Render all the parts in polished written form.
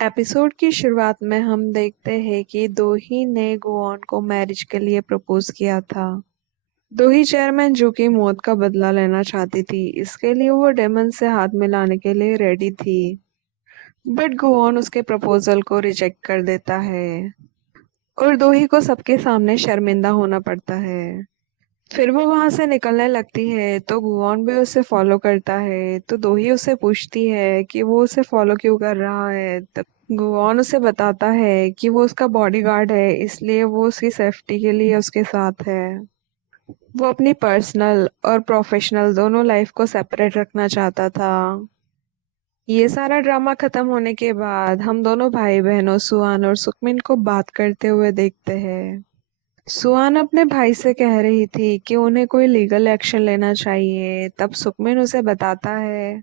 Episode की शुरुआत में हम देखते हैं कि दोही ने गुआन को मैरिज के लिए प्रपोज किया था। दोही चेयरमैन जो कि मौत का बदला लेना चाहती थी, इसके लिए वो डेमन से हाथ मिलाने के लिए रेडी थी। बट गुआन उसके प्रपोजल को रिजेक्ट कर देता है और दोही को सबके सामने शर्मिंदा होना पड़ता है। फिर वो वहां से निकलने लगती है तो गुआन भी उसे फॉलो करता है। तो दोही उसे पूछती है कि वो उसे फॉलो क्यों कर रहा है। तब गुआन उसे बताता है कि वो उसका बॉडीगार्ड है, इसलिए वो उसकी सेफ्टी के लिए उसके साथ है। वो अपनी पर्सनल और प्रोफेशनल दोनों लाइफ को सेपरेट रखना चाहता था। ये सारा ड्रामा खत्म होने के बाद हम दोनों भाई बहनों सुआन और सुकमिन को बात करते हुए देखते हैं। सुआन अपने भाई से कह रही थी कि उन्हें कोई लीगल एक्शन लेना चाहिए। तब सुकमिन उसे बताता है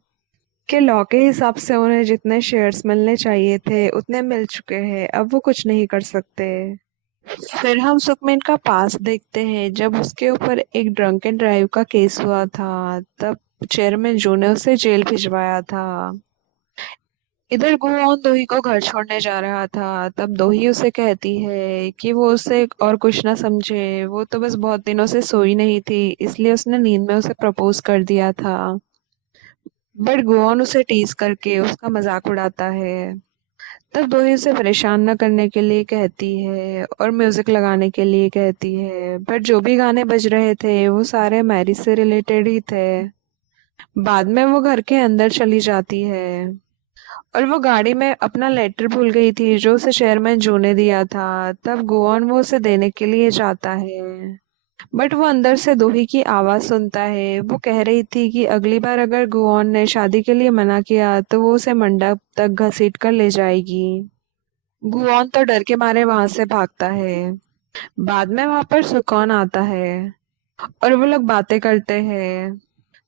कि लॉ के हिसाब से उन्हें जितने शेयर्स मिलने चाहिए थे उतने मिल चुके हैं, अब वो कुछ नहीं कर सकते। फिर हम सुकमिन का पास देखते हैं जब उसके ऊपर एक ड्रंक एंड ड्राइव का केस हुआ था। तब चेयरमैन जू ने उसे जेल भिजवाया था। इधर गुआन दोही को घर छोड़ने जा रहा था। तब दोही उसे कहती है कि वो उसे और कुछ ना समझे, वो तो बस बहुत दिनों से सोई नहीं थी, इसलिए उसने नींद में उसे प्रपोज कर दिया था। बट गुआन उसे टीज करके उसका मजाक उड़ाता है। तब दोही उसे परेशान न करने के लिए कहती है और म्यूजिक लगाने के लिए कहती है। बट जो भी गाने बज रहे थे वो सारे मैरिज से रिलेटेड ही थे। बाद में वो घर के अंदर चली जाती है और वो गाड़ी में अपना लेटर भूल गई थी जो उसे चेयरमैन जो ने दिया था। तब गोवन वो उसे देने के लिए जाता है। बट वो अंदर से दोही की आवाज सुनता है। वो कह रही थी कि अगली बार अगर गुआन ने शादी के लिए मना किया तो वो उसे मंडप तक घसीट कर ले जाएगी। गुआन तो डर के मारे वहां से भागता है। बाद में वहां पर सुकौन आता है और वो लोग बातें करते हैं।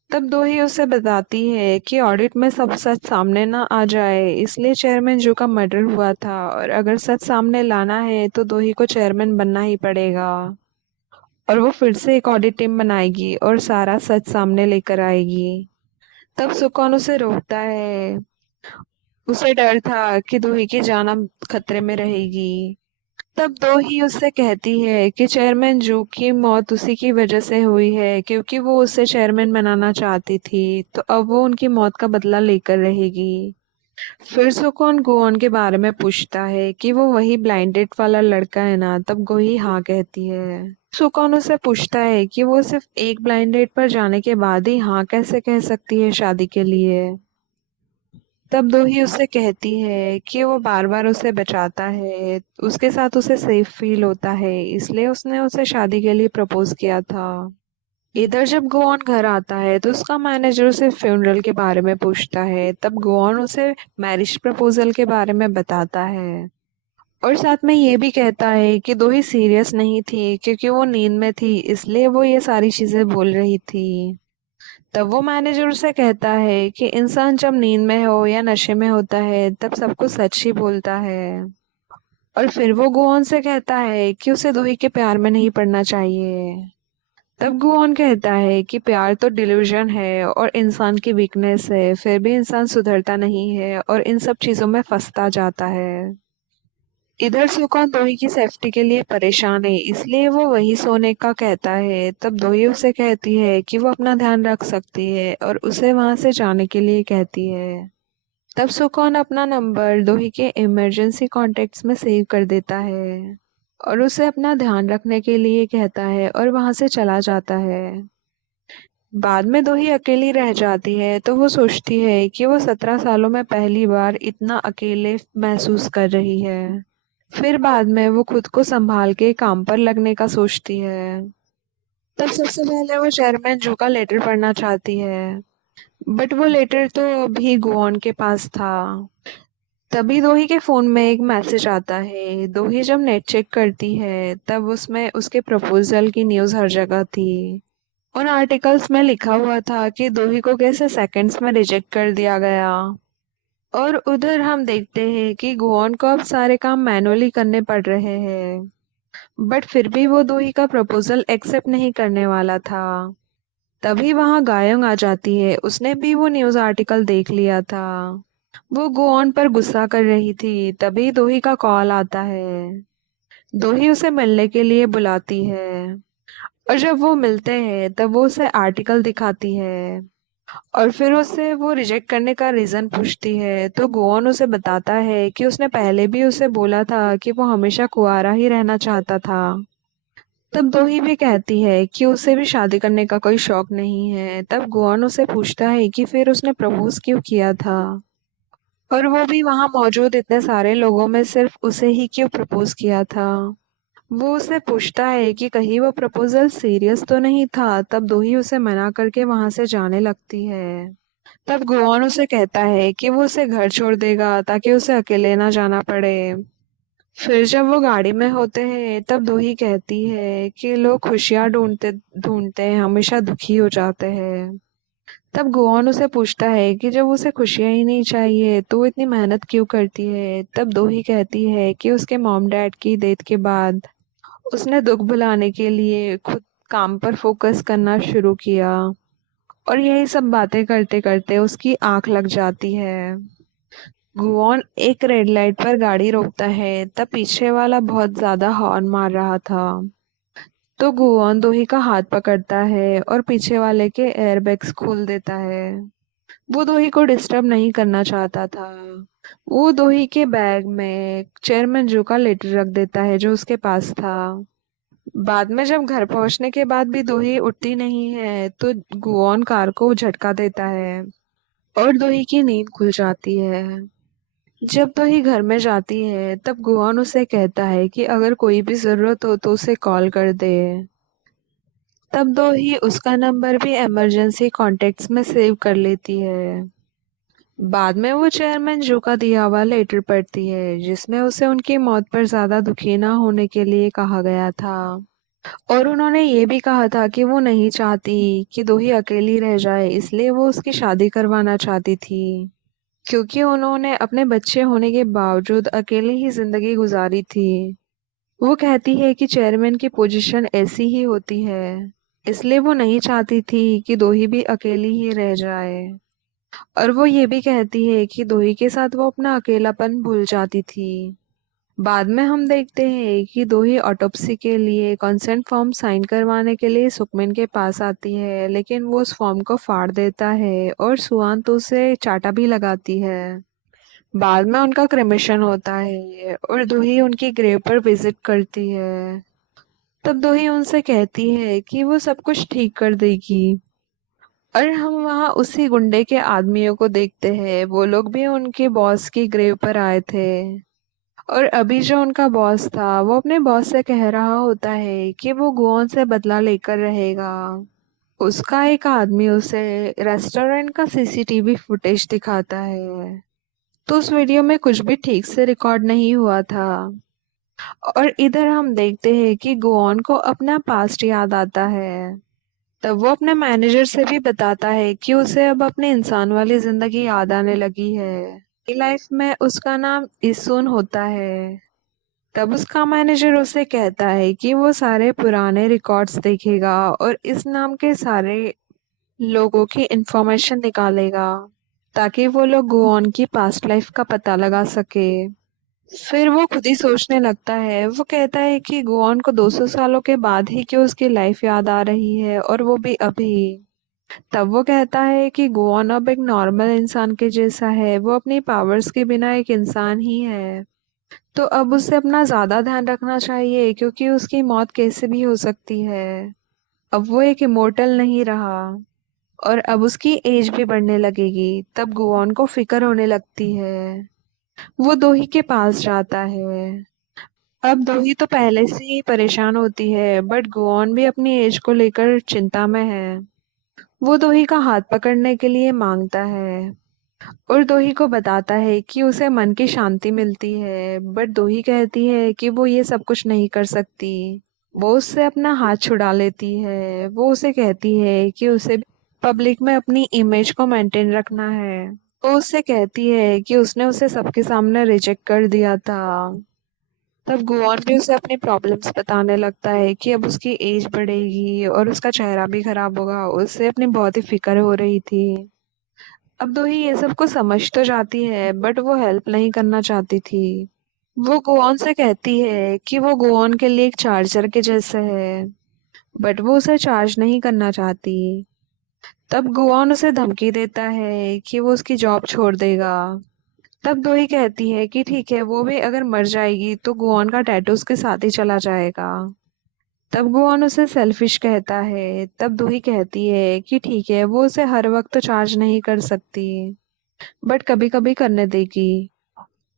तब दोही उसे बताती है कि ऑडिट में सब सच सामने ना आ जाए, इसलिए चेयरमैन जो का मर्डर हुआ था और अगर सच सामने लाना है तो दोही को चेयरमैन बनना ही पड़ेगा। और वो फिर से एक ऑडिट टीम बनाएगी और सारा सच सामने लेकर आएगी। तब सुकौन उसे रोकता है। उसे डर था कि दोही की जान अब खतरे में रहेगी। तब दोही उससे कहती है कि चेयरमैन जू की मौत उसी की वजह से हुई है, क्योंकि वो उसे चेयरमैन बनाना चाहती थी, तो अब वो उनकी मौत का बदला लेकर रहेगी। फिर सुकौन गोवन के बारे में पूछता है कि वो वही ब्लाइंडेड वाला लड़का है ना। तब गोही हाँ कहती है। सुकौन उससे पूछता है कि वो सिर्फ एक ब्लाइंडेड पर जाने के बाद ही हाँ कैसे कह सकती है शादी के लिए। तब दोही उससे कहती है कि वो बार बार उसे बचाता है, उसके साथ उसे सेफ फील होता है, इसलिए उसने उसे शादी के लिए प्रपोज किया था। इधर जब गोवन घर आता है तो उसका मैनेजर उसे फ्यूनरल के बारे में पूछता है। तब गोवन उसे मैरिज प्रपोजल के बारे में बताता है और साथ में ये भी कहता है कि दोही सीरियस नहीं थी, क्योंकि वो नींद में थी, इसलिए वो ये सारी चीजें बोल रही थी। तब वो मैनेजर से कहता है कि इंसान जब नींद में हो या नशे में होता है तब सब कुछ सच ही बोलता है। और फिर वो गुआन से कहता है कि उसे दोही के प्यार में नहीं पड़ना चाहिए। तब गुआन कहता है कि प्यार तो डिल्यूजन है और इंसान की वीकनेस है, फिर भी इंसान सुधरता नहीं है और इन सब चीजों में फंसता जाता है। इधर सुकौन दोही की सेफ्टी के लिए परेशान है, इसलिए वो वही सोने का कहता है। तब दोही उसे कहती है कि वो अपना ध्यान रख सकती है और उसे वहां से जाने के लिए कहती है। तब सुकौन अपना नंबर दोही के इमरजेंसी कॉन्टेक्ट्स में सेव कर देता है और उसे अपना ध्यान रखने के लिए कहता है और वहां से चला जाता है। बाद में दोही अकेली रह जाती है तो वो सोचती है कि वो 17 सालों में पहली बार इतना अकेले महसूस कर रही है। फिर बाद में वो खुद को संभाल के काम पर लगने का सोचती है। तब सबसे पहले वो चेयरमैन जू का लेटर पढ़ना चाहती है। बट वो लेटर तो अभी गुआन के पास था। तभी दोही के फोन में एक मैसेज आता है। दोही जब नेट चेक करती है तब उसमें उसके प्रपोजल की न्यूज़ हर जगह थी। उन आर्टिकल्स में लिखा हुआ था कि दोही को कैसे सेकंड्स में रिजेक्ट कर दिया गया। और उधर हम देखते हैं कि गुआन को अब सारे काम मैनुअली करने पड़ रहे हैं। बट फिर भी वो दोही का प्रपोजल एक्सेप्ट नहीं करने वाला था। तभी वहां गायोंग आ जाती है, उसने भी वो न्यूज़ आर्टिकल देख लिया था। वो गुआन पर गुस्सा कर रही थी, तभी दोही का कॉल आता है। दोही उसे मिलने के लिए बुलाती है, और जब वो मिलते हैं तब वो उसे आर्टिकल दिखाती है, और फिर उससे वो रिजेक्ट करने का रीजन पूछती है। तो गुआन उसे बताता है कि उसने पहले भी उसे बोला था कि वो हमेशा कुंवारा ही रहना चाहता था। तब दोही भी कहती है कि उसे भी शादी करने का कोई शौक नहीं है। तब गुआन उसे पूछता है कि फिर उसने प्रपोज क्यों किया था, और वो भी वहां मौजूद इतने सारे लोगों में सिर्फ उसे ही क्यों प्रपोज किया था। वो उससे पूछता है कि कहीं वो प्रपोजल सीरियस तो नहीं था। तब दोही उसे मना करके वहां से जाने लगती है। तब गुआन उसे कहता है कि वो उसे घर छोड़ देगा ताकि उसे अकेले ना जाना पड़े। फिर जब वो गाड़ी में होते हैं तब दोही कहती है कि लोग खुशियां ढूंढते ढूंढते हैं हमेशा दुखी हो जाते हैं। तब गुआन उसे पूछता है कि जब उसे खुशियां ही नहीं चाहिए तो वो इतनी मेहनत क्यों करती है। तब दोही कहती है कि उसके मॉम डैड की डेथ के बाद उसने दुख भुलाने के लिए खुद काम पर फोकस करना शुरू किया, और यही सब बातें करते करते उसकी आंख लग जाती है। गुआन एक रेड लाइट पर गाड़ी रोकता है, तब पीछे वाला बहुत ज्यादा हॉर्न मार रहा था। तो गुआन दोही का हाथ पकड़ता है और पीछे वाले के एयरबैग्स खोल देता है। वो दोही को डिस्टर्ब नहीं करना चाहता था। वो दोही के बैग में चेयरमैन जो का लेटर रख देता है जो उसके पास था। बाद में जब घर पहुंचने के बाद भी दोही उठती नहीं है तो गुआन कार को झटका देता है, और दोही की नींद खुल जाती है। जब दोही घर में जाती है तब गुआन उसे कहता है कि अगर कोई भी जरूरत हो तो उसे कॉल कर दे। तब दोही उसका नंबर भी इमरजेंसी कॉन्टेक्ट्स में सेव कर लेती है। बाद में वो चेयरमैन जो का दिया हुआ लेटर पढ़ती है जिसमें उसे उनकी मौत पर ज्यादा दुखी ना होने के लिए कहा गया था, और उन्होंने ये भी कहा था कि वो नहीं चाहती कि दोही अकेली रह जाए, इसलिए वो उसकी शादी करवाना चाहती थी, क्योंकि उन्होंने अपने बच्चे होने के बावजूद अकेले ही जिंदगी गुजारी थी। वो कहती है कि चेयरमैन की पोजीशन ऐसी ही होती है, इसलिए वो नहीं चाहती थी कि दोही भी अकेली ही रह जाए। और वो ये भी कहती है कि दोही के साथ वो अपना अकेलापन भूल जाती थी। बाद में हम देखते हैं कि दोही ऑटोप्सी के लिए कंसेंट फॉर्म साइन करवाने के लिए सुकमेन के पास आती है, लेकिन वो उस फॉर्म को फाड़ देता है और सुआन तो उसे चाटा भी लगाती है। बाद में उनका क्रेमेशन होता है और दोही उनकी ग्रेव पर विजिट करती है। तब दोही उनसे कहती है कि वो सब कुछ ठीक कर देगी, और हम वहाँ उसी गुंडे के आदमियों को देखते हैं। वो लोग भी उनके बॉस की ग्रेव पर आए थे, और अभी जो उनका बॉस था वो अपने बॉस से कह रहा होता है कि वो गुआन से बदला लेकर रहेगा। उसका एक आदमी उसे रेस्टोरेंट का सीसीटीवी फुटेज दिखाता है, तो उस वीडियो में कुछ भी ठीक से रिकॉर्ड नहीं हुआ था। और इधर हम देखते हैं कि गुआन को अपना पास्ट याद आता है। तब वो अपने मैनेजर से भी बताता है कि उसे अब अपनी इंसान वाली जिंदगी याद आने लगी है। लाइफ में उसका नाम इसून होता है। तब उसका मैनेजर उसे कहता है कि वो सारे पुराने रिकॉर्ड्स देखेगा और इस नाम के सारे लोगों की इंफॉर्मेशन निकालेगा, ताकि वो लोग गुआन की पास्ट लाइफ का पता लगा सके। फिर वो खुद ही सोचने लगता है। वो कहता है कि गुआन को 200 सालों के बाद ही क्यों उसकी लाइफ याद आ रही है, और वो भी अभी। तब वो कहता है कि गुआन अब एक नॉर्मल इंसान के जैसा है, वो अपनी पावर्स के बिना एक इंसान ही है। तो अब उसे अपना ज्यादा ध्यान रखना चाहिए क्योंकि उसकी मौत कैसे भी हो सकती है। अब वो एक इमोर्टल नहीं रहा, और अब उसकी एज भी बढ़ने लगेगी। तब गुआन को फिक्र होने लगती है। वो दोही के पास जाता है। अब दोही तो पहले से ही परेशान होती है, बट गुआन भी अपनी एज को लेकर चिंता में है। वो दोही का हाथ पकड़ने के लिए मांगता है, और दोही को बताता है कि उसे मन की शांति मिलती है, बट दोही कहती है कि वो ये सब कुछ नहीं कर सकती। वो उससे अपना हाथ छुड़ा लेती है। वो उसे कहती है कि उसे पब्लिक में अपनी इमेज को मेंटेन रखना है। वो उससे कहती है कि उसने उसे सबके सामने रिजेक्ट कर दिया था। तब गुआन भी उसे अपनी प्रॉब्लम्स बताने लगता है कि अब उसकी एज बढ़ेगी और उसका चेहरा भी खराब होगा। उससे अपनी बहुत ही फिक्र हो रही थी। अब दोही ये सब कुछ समझ तो जाती है बट वो हेल्प नहीं करना चाहती थी। वो गुआन से कहती है कि वो गुआन के लिए एक चार्जर के जैसे है, बट वो उसे चार्ज नहीं करना चाहती। तब गुआन उसे धमकी देता है कि वो उसकी जॉब छोड़ देगा। तब दोही कहती है कि ठीक है, वो भी अगर मर जाएगी तो गुआन का टैटू उसके साथ ही चला जाएगा। तब गुआन उसे सेल्फिश कहता है। तब दोही कहती है कि ठीक है, वो उसे हर वक्त तो चार्ज नहीं कर सकती, बट कभी कभी करने देगी।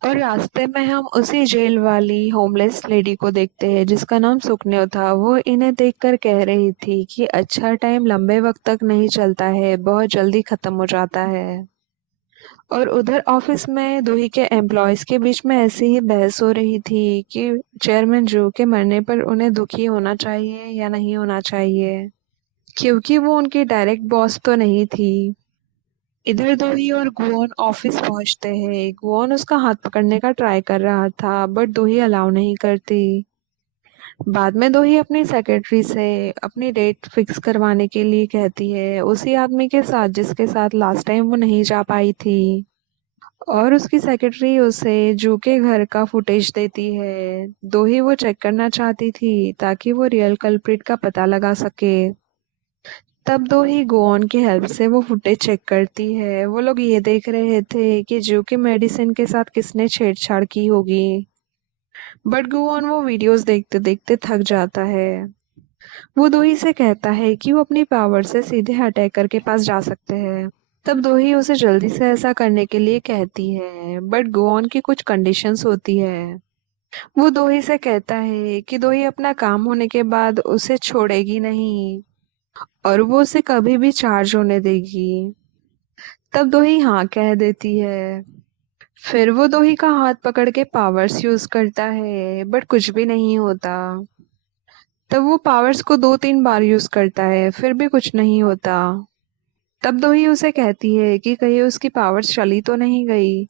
और रास्ते में हम उसी जेल वाली होमलेस लेडी को देखते हैं जिसका नाम सुकन्यो था। वो इन्हें देखकर कह रही थी कि अच्छा टाइम लंबे वक्त तक नहीं चलता है, बहुत जल्दी खत्म हो जाता है। और उधर ऑफिस में दोही के एम्प्लॉयज के बीच में ऐसी ही बहस हो रही थी कि चेयरमैन जू के मरने पर उन्हें दुखी होना चाहिए या नहीं होना चाहिए, क्योंकि वो उनकी डायरेक्ट बॉस तो नहीं थी। इधर दोही और गुओन ऑफिस पहुंचते हैं। गुओन उसका हाथ पकड़ने का ट्राई कर रहा था बट दोही अलाउ नहीं करती। बाद में दोही अपनी सेक्रेटरी से अपनी डेट फिक्स करवाने के लिए कहती है, उसी आदमी के साथ जिसके साथ लास्ट टाइम वो नहीं जा पाई थी। और उसकी सेक्रेटरी उसे जू के घर का फुटेज देती है। दोही वो चेक करना चाहती थी ताकि वो रियल कल्प्रिट का पता लगा सके। तब दो ही गोऑन की हेल्प से वो फुटेज चेक करती है। वो लोग ये देख रहे थे कि जू के मेडिसिन के साथ किसने छेड़छाड़ की होगी। बट गोऑन वो वीडियोस देखते देखते थक जाता है। वो दोही से कहता है कि वो अपनी पावर से सीधे अटैकर के पास जा सकते हैं। तब दोही उसे जल्दी से ऐसा करने के लिए कहती है बट गोऑन की कुछ कंडीशंस होती है। वो दोही से कहता है कि दोही अपना काम होने के बाद उसे छोड़ेगी नहीं और वो उसे कभी भी चार्ज होने देगी। तब दोही हाँ कह देती है। फिर वो दोही का हाथ पकड़ के पावर्स यूज करता है बट कुछ भी नहीं होता। तब वो पावर्स को 2-3 बार यूज करता है फिर भी कुछ नहीं होता। तब दोही उसे कहती है कि कहीं उसकी पावर्स चली तो नहीं गई।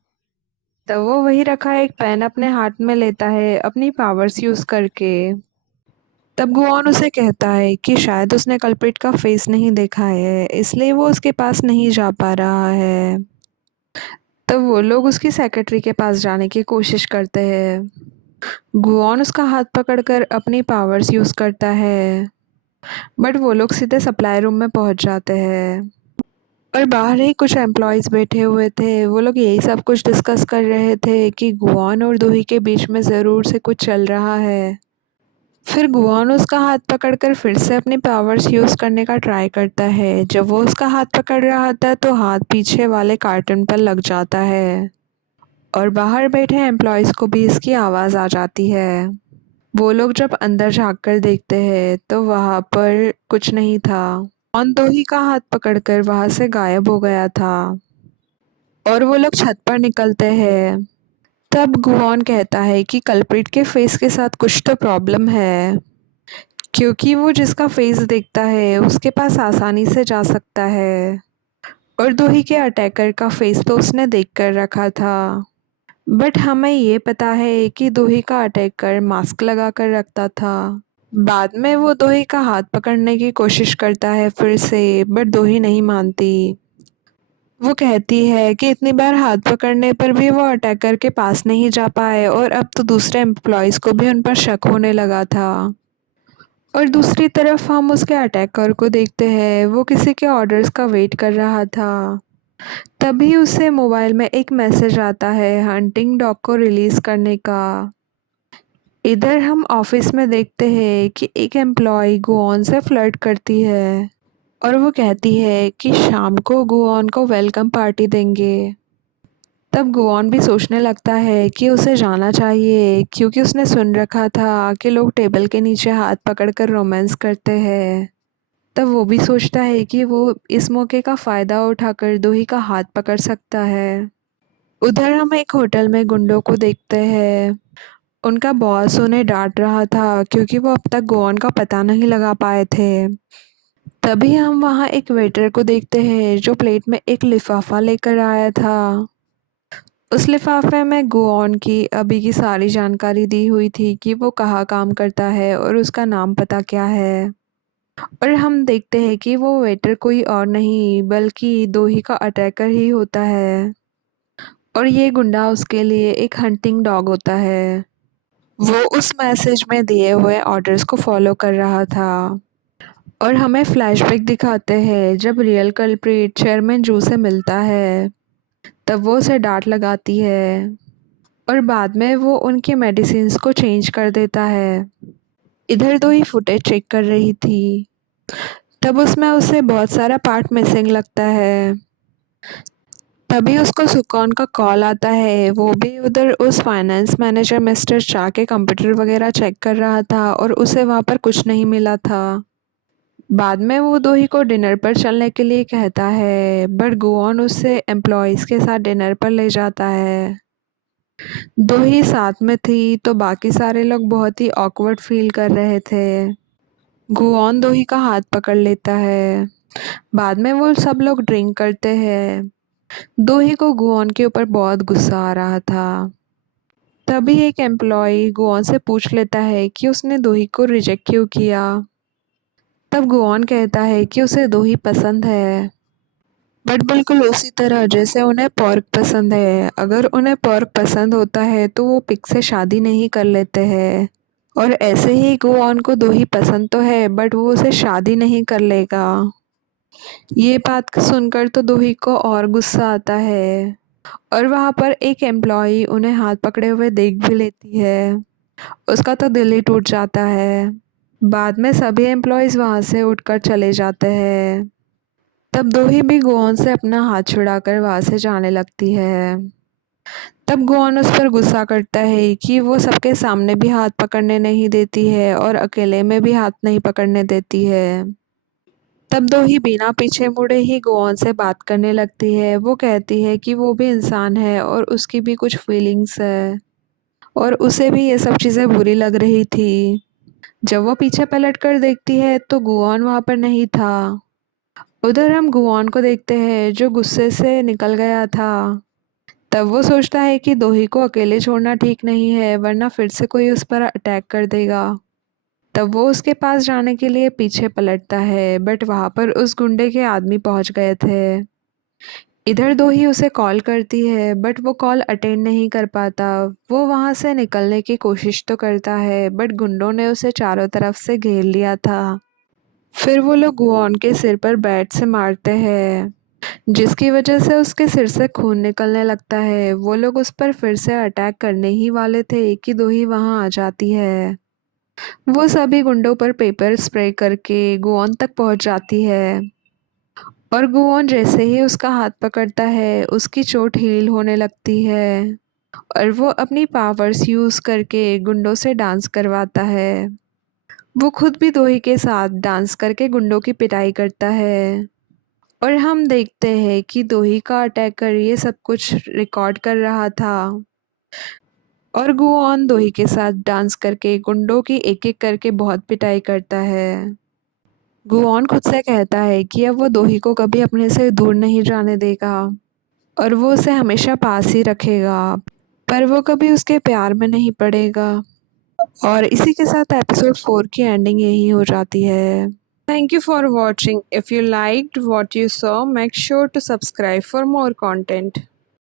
तब वो वही रखा एक पेन अपने हाथ में लेता है अपनी पावर्स यूज करके। तब गुआन उसे कहता है कि शायद उसने कल्प्रिट का फेस नहीं देखा है इसलिए वो उसके पास नहीं जा पा रहा है। तब वो लोग उसकी सेक्रेटरी के पास जाने की कोशिश करते हैं। गुआन उसका हाथ पकड़कर अपनी पावर्स यूज करता है बट वो लोग सीधे सप्लाई रूम में पहुंच जाते हैं। और बाहर ही कुछ एम्प्लॉयज बैठे हुए थे। वो लोग यही सब कुछ डिस्कस कर रहे थे कि गुआन और दोही के बीच में ज़रूर से कुछ चल रहा है। फिर गुआन उसका हाथ पकड़कर फिर से अपनी पावर्स यूज़ करने का ट्राई करता है। जब वो उसका हाथ पकड़ रहा था तो हाथ पीछे वाले कार्टन पर लग जाता है और बाहर बैठे एम्प्लॉयज़ को भी इसकी आवाज़ आ जाती है। वो लोग जब अंदर झांककर देखते हैं तो वहाँ पर कुछ नहीं था। ऑन दोही का हाथ पकड़कर वहाँ से गायब हो गया था और वो लोग छत पर निकलते हैं। तब गुआन कहता है कि कल्प्रिट के फेस के साथ कुछ तो प्रॉब्लम है, क्योंकि वो जिसका फेस देखता है उसके पास आसानी से जा सकता है और दोही के अटैकर का फेस तो उसने देख कर रखा था। बट हमें ये पता है कि दोही का अटैकर मास्क लगा कर रखता था। बाद में वो दोही का हाथ पकड़ने की कोशिश करता है फिर से बट दोही नहीं मानती। वो कहती है कि इतनी बार हाथ पकड़ने पर भी वो अटैकर के पास नहीं जा पाए और अब तो दूसरे एम्प्लॉयज़ को भी उन पर शक होने लगा था। और दूसरी तरफ हम उसके अटैकर को देखते हैं। वो किसी के ऑर्डर्स का वेट कर रहा था। तभी उसे मोबाइल में एक मैसेज आता है हंटिंग डॉग को रिलीज़ करने का। इधर हम ऑफिस में देखते हैं कि एक एम्प्लॉय गुआन से फ्लर्ट करती है और वो कहती है कि शाम को गुआन को वेलकम पार्टी देंगे। तब गुआन भी सोचने लगता है कि उसे जाना चाहिए, क्योंकि उसने सुन रखा था कि लोग टेबल के नीचे हाथ पकड़कर रोमांस करते हैं। तब वो भी सोचता है कि वो इस मौके का फ़ायदा उठाकर दोही का हाथ पकड़ सकता है। उधर हम एक होटल में गुंडों को देखते हैं। उनका बॉस उन्हें डांट रहा था क्योंकि वो अब तक गुआन का पता नहीं लगा पाए थे। तभी हम वहाँ एक वेटर को देखते हैं जो प्लेट में एक लिफाफा लेकर आया था। उस लिफाफे में गुआन की अभी की सारी जानकारी दी हुई थी कि वो कहाँ काम करता है और उसका नाम पता क्या है। और हम देखते हैं कि वो वेटर कोई और नहीं बल्कि दोही का अटैकर ही होता है। और ये गुंडा उसके लिए एक हंटिंग डॉग होता है। वो उस मैसेज में दिए हुए ऑर्डर्स को फॉलो कर रहा था। और हमें फ्लैशबैक दिखाते हैं जब रियल कल्प्रिट चेयरमैन जू से मिलता है, तब वो उसे डांट लगाती है और बाद में वो उनकी मेडिसिन्स को चेंज कर देता है। इधर दो ही फुटेज चेक कर रही थी, तब उसमें उसे बहुत सारा पार्ट मिसिंग लगता है। तभी उसको सुकॉन का कॉल आता है। वो भी उधर उस फाइनेंस मैनेजर मिस्टर शाह के कंप्यूटर वगैरह चेक कर रहा था और उसे वहाँ पर कुछ नहीं मिला था। बाद में वो दोही को डिनर पर चलने के लिए कहता है, बट गुआन उसे एम्प्लॉयज़ के साथ डिनर पर ले जाता है। दोही साथ में थी तो बाकी सारे लोग बहुत ही ऑकवर्ड फील कर रहे थे। गुआन दोही का हाथ पकड़ लेता है। बाद में वो सब लोग ड्रिंक करते हैं। दोही को गुआन के ऊपर बहुत गुस्सा आ रहा था। तभी एक एम्प्लॉय गुआन से पूछ लेता है कि उसने दोही को रिजेक्ट क्यों किया। तब गुआन कहता है कि उसे दोही पसंद है, बट बिल्कुल उसी तरह जैसे उन्हें पोर्क पसंद है। अगर उन्हें पोर्क पसंद होता है तो वो पिग से शादी नहीं कर लेते हैं। और ऐसे ही गुआन को दोही पसंद तो है बट वो उसे शादी नहीं कर लेगा। ये बात सुनकर तो दोही को और गुस्सा आता है और वहाँ पर एक एम्प्लॉई उन्हें हाथ पकड़े हुए देख भी लेती है। उसका तो दिल ही टूट जाता है। बाद में सभी एम्प्लॉयज़ वहाँ से उठकर चले जाते हैं। तब दोही भी गुआन से अपना हाथ छुड़ाकर वहाँ से जाने लगती है। तब गुआन उस पर गुस्सा करता है कि वो सबके सामने भी हाथ पकड़ने नहीं देती है और अकेले में भी हाथ नहीं पकड़ने देती है। तब दोही बिना पीछे मुड़े ही गुआन से बात करने लगती है। वो कहती है कि वो भी इंसान है और उसकी भी कुछ फीलिंग्स है और उसे भी ये सब चीज़ें बुरी लग रही थी। जब वो पीछे पलट कर देखती है तो गुआन वहाँ पर नहीं था। उधर हम गुआन को देखते हैं जो गुस्से से निकल गया था। तब वो सोचता है कि दोही को अकेले छोड़ना ठीक नहीं है वरना फिर से कोई उस पर अटैक कर देगा। तब वो उसके पास जाने के लिए पीछे पलटता है बट वहाँ पर उस गुंडे के आदमी पहुँच गए थे। इधर दोही उसे कॉल करती है बट वो कॉल अटेंड नहीं कर पाता। वो वहाँ से निकलने की कोशिश तो करता है बट गुंडों ने उसे चारों तरफ से घेर लिया था। फिर वो लोग गुआन के सिर पर बैट से मारते हैं जिसकी वजह से उसके सिर से खून निकलने लगता है। वो लोग उस पर फिर से अटैक करने ही वाले थे कि दोही वहां आ जाती है। वो सभी गुंडों पर पेपर स्प्रे करके गुआन तक पहुंच जाती है और गुआन जैसे ही उसका हाथ पकड़ता है उसकी चोट हील होने लगती है और वो अपनी पावर्स यूज़ करके गुंडों से डांस करवाता है। वो खुद भी दोही के साथ डांस करके गुंडों की पिटाई करता है और हम देखते हैं कि दोही का अटैकर ये सब कुछ रिकॉर्ड कर रहा था और गुआन दोही के साथ डांस करके गुंडों की एक-एक करके बहुत पिटाई करता है। गुआन खुद से कहता है कि अब वो दोही को कभी अपने से दूर नहीं जाने देगा और वो उसे हमेशा पास ही रखेगा, पर वो कभी उसके प्यार में नहीं पड़ेगा। और इसी के साथ एपिसोड 4 की एंडिंग यही हो जाती है। Thank you for watching. If you liked what you saw, make sure to subscribe for more content.